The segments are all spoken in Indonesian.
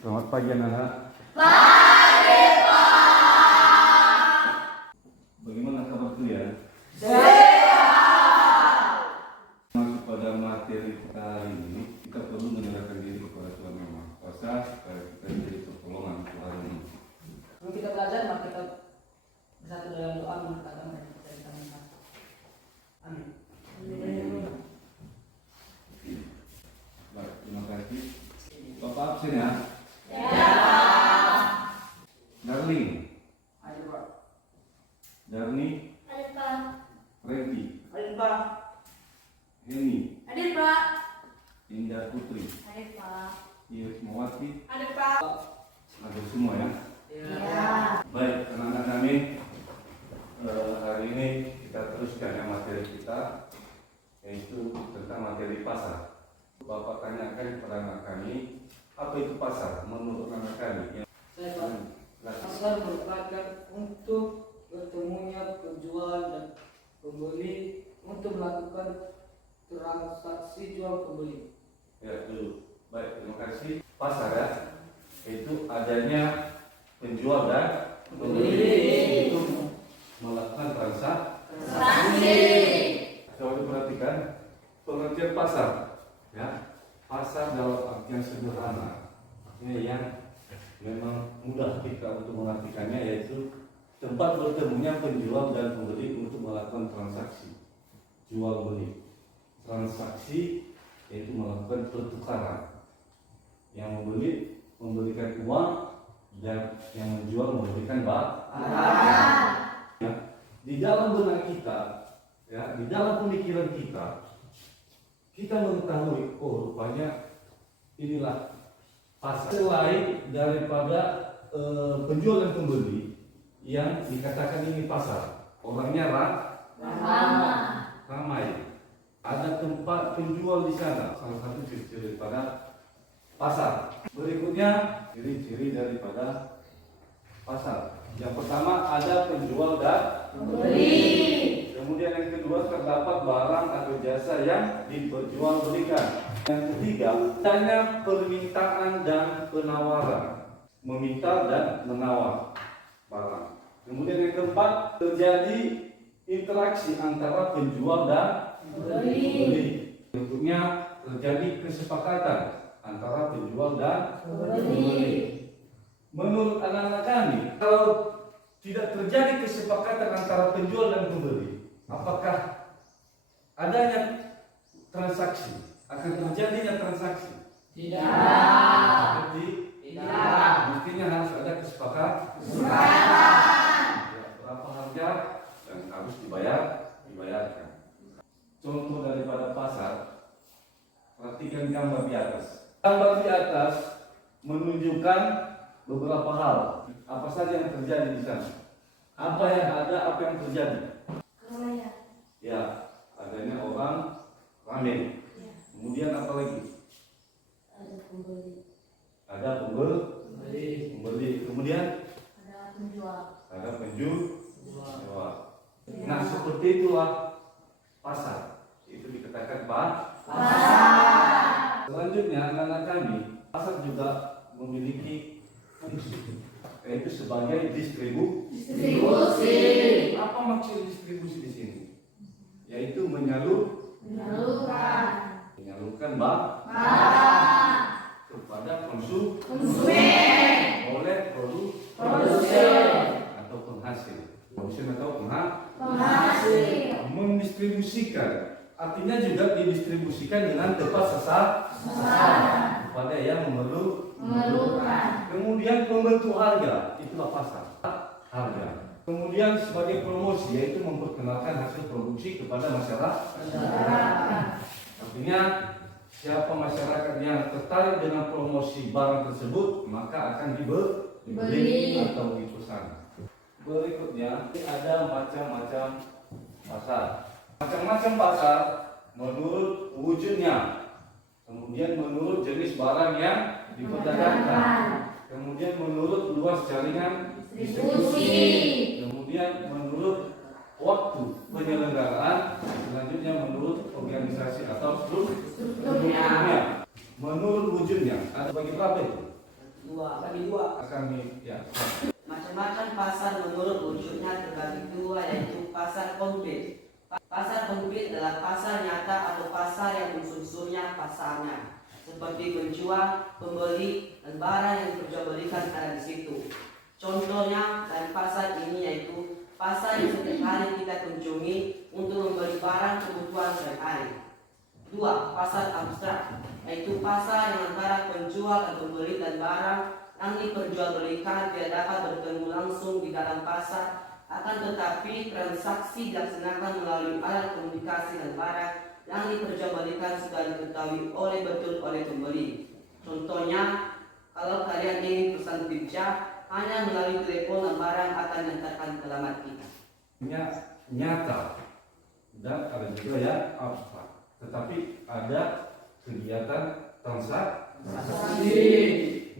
Selamat pagi anak-anak. Pagi, Pak. Bagaimana kabar kalian? Sehat. Masuk pada materi kita hari ini, kita perlu menyerahkan diri kepada Tuhan Yang Maha Kuasa supaya kita menjadi pertolongan Tuhan ini. Sebelum kita belajar, maka kita bersatu dalam doa mengatakan dan kita minta. Amin. Baik, terima kasih. Bapak absen ya? Darling, Ayo, Pak. Darni, Hadir, Pak. Renti, Ayo, Pak. Heni, Hadir, Pak. Indah Putri, Hadir, Pak. Yusmawati, Hadir, Pak. ada semua ya? Ya. Baik, anak-anak kami, hari ini kita teruskan ya materi kita, yaitu tentang materi pasar. Bapak tanyakan kepada anak kami, apa itu pasar menurut anak kami? Saya, Pak. Pasar merupakan untuk bertemunya penjual dan pembeli untuk melakukan transaksi jual pembeli. Ya, dulu. Baik, terima kasih. Pasar ya, itu adanya penjual dan pembeli untuk melakukan transaksi. Coba diperhatikan pengertian pasar. Ya, pasar dalam artian sederhana, artinya yang memang mudah kita untuk mengartikannya, yaitu tempat bertemunya penjual dan pembeli untuk melakukan transaksi jual beli. Transaksi yaitu melakukan pertukaran. Yang membeli memberikan uang dan yang menjual memberikan barang. Ya, di dalam benak kita, ya, di dalam pemikiran kita mengetahui, oh rupanya inilah pasar. Selain daripada penjual dan pembeli yang dikatakan ini pasar, orangnya ramai. Ada tempat penjual di sana, salah satu ciri-ciri daripada pasar. Berikutnya ciri-ciri daripada pasar. Yang pertama ada penjual dan Pembeli. kemudian yang kedua terdapat barang atau jasa yang diperjualbelikan. Yang ketiga adanya permintaan dan penawaran, meminta dan menawar barang. Kemudian yang keempat terjadi interaksi antara penjual dan pembeli. Berikutnya terjadi kesepakatan antara penjual dan pembeli. Menurut anak-anak kami, kalau tidak terjadi kesepakatan antara penjual dan pembeli, apakah adanya transaksi? Akan terjadinya transaksi? Tidak. Tidak. Mestinya harus ada kesepakatan. Ya, berapa harga dan harus dibayarkan. Contoh daripada pasar, perhatikan gambar di atas. Gambar di atas menunjukkan beberapa hal. Apa saja yang terjadi di sana? Apa yang ada, apa yang terjadi? Keramaian. Ya, adanya orang ramai. Ya. Kemudian apa lagi? Ada pembeli. Ada pembeli. Kemudian Ada penjual. ada penjual. Nah, seperti itulah pasar. Itu dikatakan Pasar. Selanjutnya anak-anak kami, pasar juga memiliki fungsi, yaitu sebagai Distribusi. Apa maksud distribusi di sini? Yaitu menyalurkan Barang. kepada konsumen oleh Produsen. atau penghasil. Produsen atau Penghasil. mendistribusikan, artinya juga didistribusikan dengan tepat sasaran kepada yang Memerlukan. Kemudian pembentuk harga, itulah pasar. Harga. Kemudian sebagai promosi, yaitu memperkenalkan hasil produksi kepada masyarakat. Artinya siapa masyarakat yang tertarik dengan promosi barang tersebut, maka akan dibeli atau dipesan. Berikutnya ada macam-macam pasar. Macam-macam pasar menurut wujudnya, kemudian menurut jenis barang yang diperdagangkan, kemudian menurut luas jaringan Distribusi. kemudian menurut waktu penyelenggaraan, selanjutnya menurut organisasi atau strukturnya, menurut wujudnya. Ada bagi berapa itu? Bagi dua. Kami ya. Macam-macam pasar menurut wujudnya terbagi dua, yaitu pasar konkret. Pasar konkret adalah pasar nyata atau pasar yang unsur-unsurnya pasarnya, seperti penjual, pembeli, dan barang yang diperjualbelikan ada di situ. Contohnya dari pasar ini yaitu pasar yang setiap hari kita kunjungi untuk membeli barang kebutuhan sehari-hari. Dua, pasar abstrak, yaitu pasar yang antara penjual dan pembeli dan barang yang diperjualbelikan tidak dapat bertemu langsung di dalam pasar, akan tetapi transaksi dilaksanakan melalui alat komunikasi dan barang yang diperjualbelikan sudah diketahui betul oleh pembeli. Contohnya, kalau kalian ingin pesan pizza, hanya melalui telepon dan barang akan diantarkan ke alamat kita. Nyata dan ada juga yang abstrak, tetapi ada kegiatan transaksi.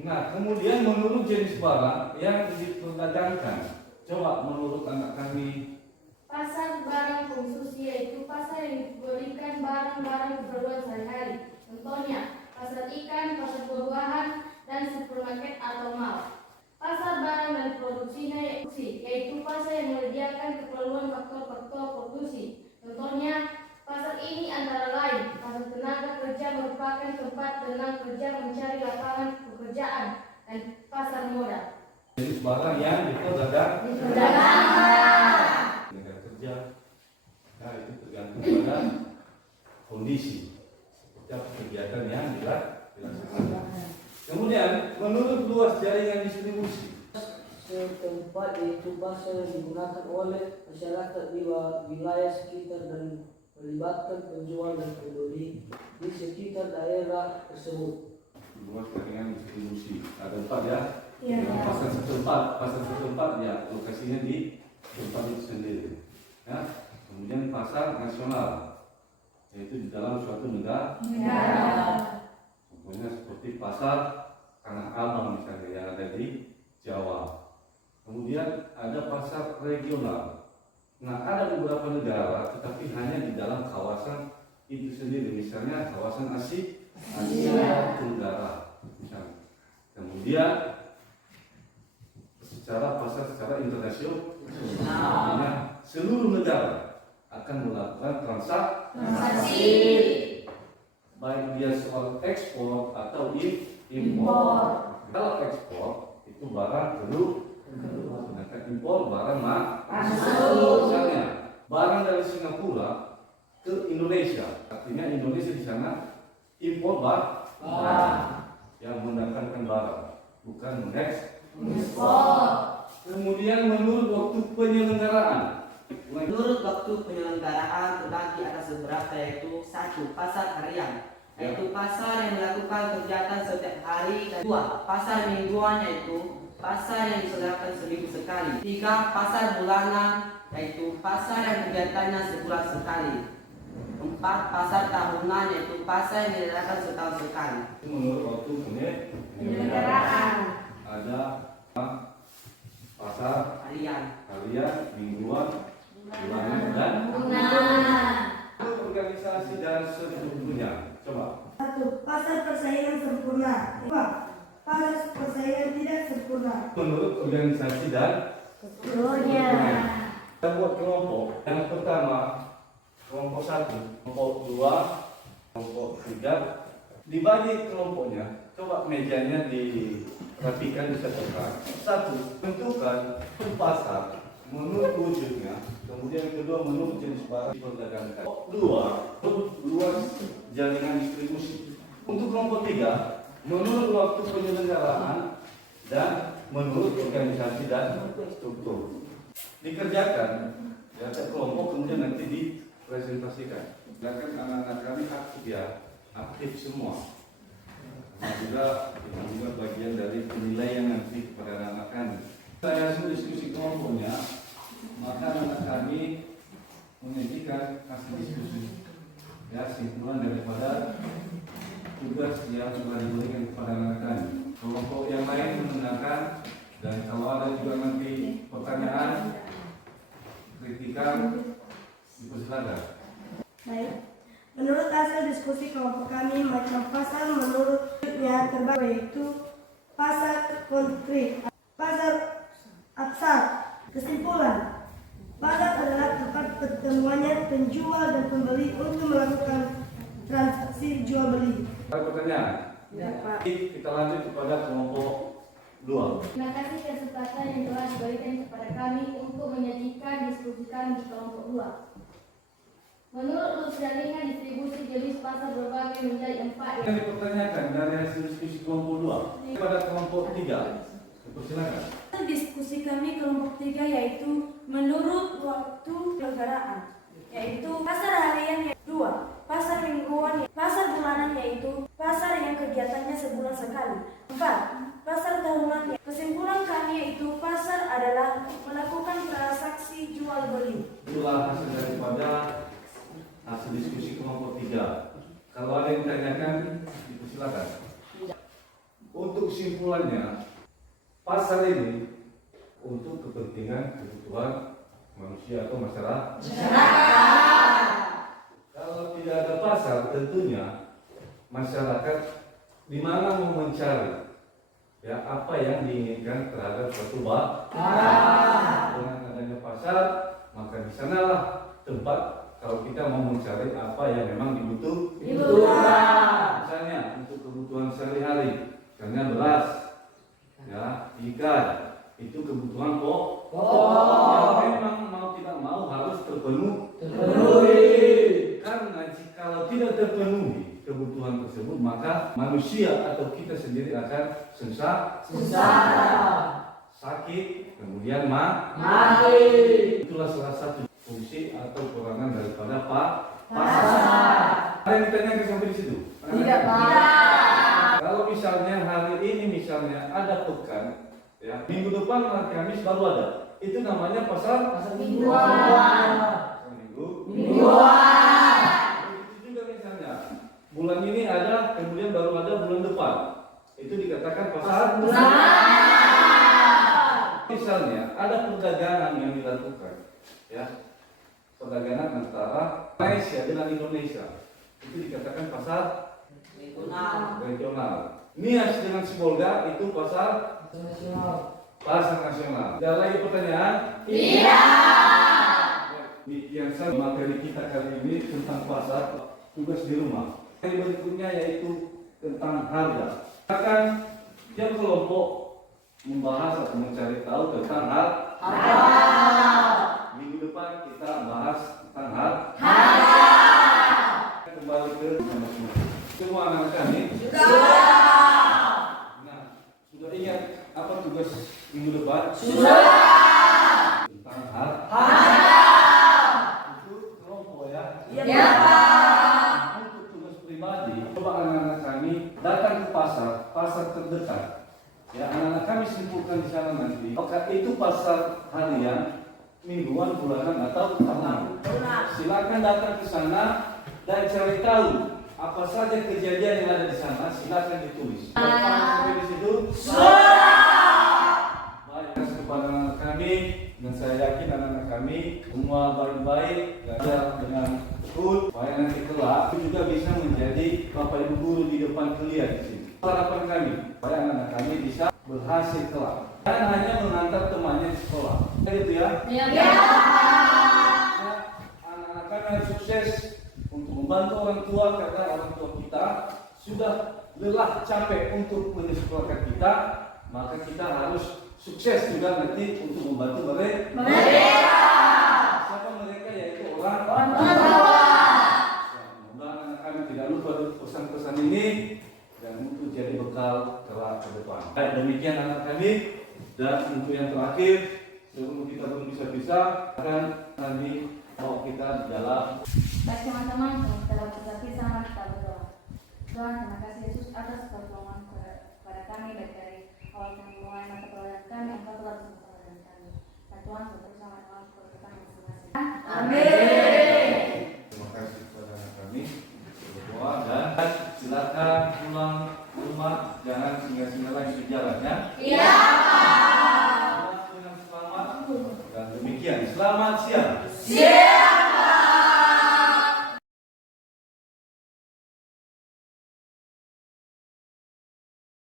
Nah, kemudian menurut jenis barang yang diperdagangkan, coba menurut anak kami. Pasar barang konsumsi yaitu pasar yang diberikan barang-barang keperluan sehari-hari. Contohnya, pasar ikan, pasar buah-buahan, dan supermarket atau mall. Pasar barang dan produksinya yaitu pasar yang menyediakan keperluan faktor-faktor produksi. Contohnya, pasar ini antara lain pasar tenaga kerja merupakan tempat tenaga kerja mencari lapangan pekerjaan, dan pasar modal. Jenis barang yang diperdagangkan. Tenaga kerja, nah itu tergantung pada kondisi setiap kegiatan yang dilaksanakan. Kemudian menurut luas jaringan distribusi, Setempat yaitu pasar yang digunakan oleh masyarakat di wilayah sekitar dan melibatkan penjual dan pembeli di sekitar daerah tersebut. luas jaringan distribusi ada 4 ya. Ya. Pasar setempat ya lokasinya di tempat itu sendiri. Ya. Kemudian pasar nasional yaitu di dalam suatu negara. Contohnya seperti pasar Tanah Abang misalnya yang ada di Jawa. Kemudian ada pasar regional. Nah, ada beberapa negara tetapi hanya di dalam kawasan itu sendiri. Misalnya kawasan Asia Tenggara. Misalnya. Kemudian pasar secara internasional, artinya seluruh negara akan melakukan transaksi, baik dia soal ekspor atau impor. Kalau ekspor itu barang perlu, sedangkan impor barang masuk. Misalnya barang dari Singapura ke Indonesia, artinya Indonesia di sana impor barang yang mendatangkan barang, bukan mengekspor. Kemudian menurut waktu penyelenggaraan. Menurut waktu penyelenggaraan terbagi atas beberapa, yaitu 1. Pasar harian, yaitu pasar yang melakukan kegiatan setiap hari, dan 2. Pasar mingguan, yaitu pasar yang diselenggarakan seminggu sekali. 3. Pasar bulanan, yaitu pasar yang kegiatannya sebulan sekali. 4. Pasar tahunan, yaitu pasar yang diadakan setahun sekali. Menurut waktu penyelenggaraan ada pasar harian, mingguan, bulanan, dan organisasi dan seterusnya. Coba. 1. Pasar persaingan sempurna. 2. Pasar persaingan tidak sempurna. Menurut organisasi dan Seluruhnya. kita buat kelompok. Yang pertama kelompok 1, kelompok 2, kelompok 3. Dibagi kelompoknya. Coba mejanya dirapikan, disatukan. 1. Tentukan pasar menurut wujudnya. Kemudian kedua menurut jenis barang diperdagangkan. 2. Luas jaringan distribusi. Untuk kelompok 3, menurut waktu penyelenggaraan dan menurut organisasi dan struktur. Dikerjakan ya, kelompok kemudian nanti dipresentasikan. Silakan anak-anak kami aktif ya, aktif semua. Nah, juga bagian dari penilaian nanti kepada anak-anak kami. Saya hasil diskusi kelompoknya, maka anak kami menyajikan hasil diskusi ya, simpulan daripada tugas yang telah diberikan kepada anak kami. Kelompok yang lain mendengarkan, dan kalau ada juga nanti pertanyaan, kritikan, dipersilakan. Baik. Menurut hasil diskusi kelompok kami, macam pasar menurutnya terbagi yaitu pasar konkret, pasar abstrak. Kesimpulan, pasar adalah tempat pertemuannya penjual dan pembeli untuk melakukan transaksi jual beli. Ada pertanyaan? Kita lanjut kepada kelompok 2. Terima kasih kesempatan yang telah diberikan kepada kami untuk menyajikan diskusi kami di kelompok 2. Menurut Luciana, distribusi jenis pasar berbagi menjadi 4. Yang dipertanyakan dari hasil diskusi kelompok 2 pada kelompok 3. Silakan. Diskusi kami kelompok 3 yaitu menurut waktu penyelenggaraan, yaitu pasar harian 2, pasar mingguan, pasar bulanan yaitu pasar yang kegiatannya sebulan sekali. 4. Pasar tahunan. Kesimpulan kami yaitu pasar adalah melakukan transaksi jual beli. Itulah hasil daripada hasil diskusi kelompok 3. Kalau ada yang ditanyakan, silakan. Untuk kesimpulannya, pasar ini untuk kepentingan kebutuhan manusia atau masyarakat. Kalau tidak ada pasar, tentunya masyarakat di mana mau mencari ya apa yang diinginkan terhadap suatu barang. Dengan adanya pasar, maka di sanalah tempat kalau kita mau mencari apa yang memang dibutuhkan. Misalnya untuk kebutuhan sehari-hari, misalnya beras, ya, ikan, itu kebutuhan pokok yang memang mau tidak mau harus terpenuhi. Karena kalau tidak terpenuhi kebutuhan tersebut, maka manusia atau kita sendiri akan sengsara, sakit, kemudian mati. Itulah salah satu fungsi atau peranan daripada pasar. Ada yang ditanyakan sampai di situ? Tidak, Pak. Kalau misalnya hari ini misalnya ada pekan, ya minggu depan hari Kamis baru ada. Itu namanya pasar mingguan. Mingguan. Itu juga misalnya bulan ini ada, kemudian baru ada bulan depan. Itu dikatakan pasar Misalnya ada perdagangan yang dilakukan, ya perdagangan antara Malaysia dengan Indonesia, itu dikatakan pasar regional. Nias dengan Sibolga itu pasar nasional. Ada lagi pertanyaan? Tidak. Yang saya materi kita kali ini tentang pasar, tugas di rumah. Yang berikutnya yaitu tentang harga. Akan tiap kelompok membahas atau mencari tahu tentang harga. Minggu depan kita bahas tentang harga. Kembali ke semua anak kami. Nah, sudah ingat apa tugas minggu depan? Sudah. Tentang harga. Itu kelompok ya. Iya, Pak. Untuk tugas pribadi, coba anak-anak kami datang ke pasar terdekat. Ya, anak-anak kami simpulkan di sana nanti. Apakah itu pasar harian, mingguan, bulanan atau tahunan? Silakan datang ke sana dan cari tahu apa saja kejadian yang ada di sana. Silakan ditulis. Sampai di situ. Baik, kasih kepada anak kami dan saya yakin anak-anak kami semua baik-baik, belajar dengan betul, supaya nanti kelak itu juga bisa menjadi bapak ibu guru di depan kuliah di sini. Harapan kami supaya anak-anak kami bisa berhasil kelak dan hanya mengantar temannya di sekolah. Gitu ya? Iya. Anak-anak kami harus sukses untuk membantu orang tua karena orang tua kita sudah lelah capek untuk menyekolahkan kita, maka kita harus sukses juga nanti untuk membantu mereka. Siapa mereka? Yaitu orang tua. Semoga anak kami tidak lupa pesan-pesan ini dan untuk jadi bekal kelak ke depan. Baik, demikian anak kami, dan untuk yang terakhir sebelum kita berpisah-pisah akan nanti mau kita di dalam. Baik teman-teman, setelah berpisah mari kita berdoa. Tuhan, terima kasih Yesus atas pertolongan kepada kami baik dari awal kami mulai mata pelajaran kami, Engkau telah bersama dengan kami. Dan Tuhan bersama dengan keberkatan masing-masing. Amin. Terima kasih kepada anak kami berdoa dan silakan pulang ke rumah, jangan singgah-singgah lagi di jalan ya. Iya. Dengan selamat dan demikian. Selamat siang.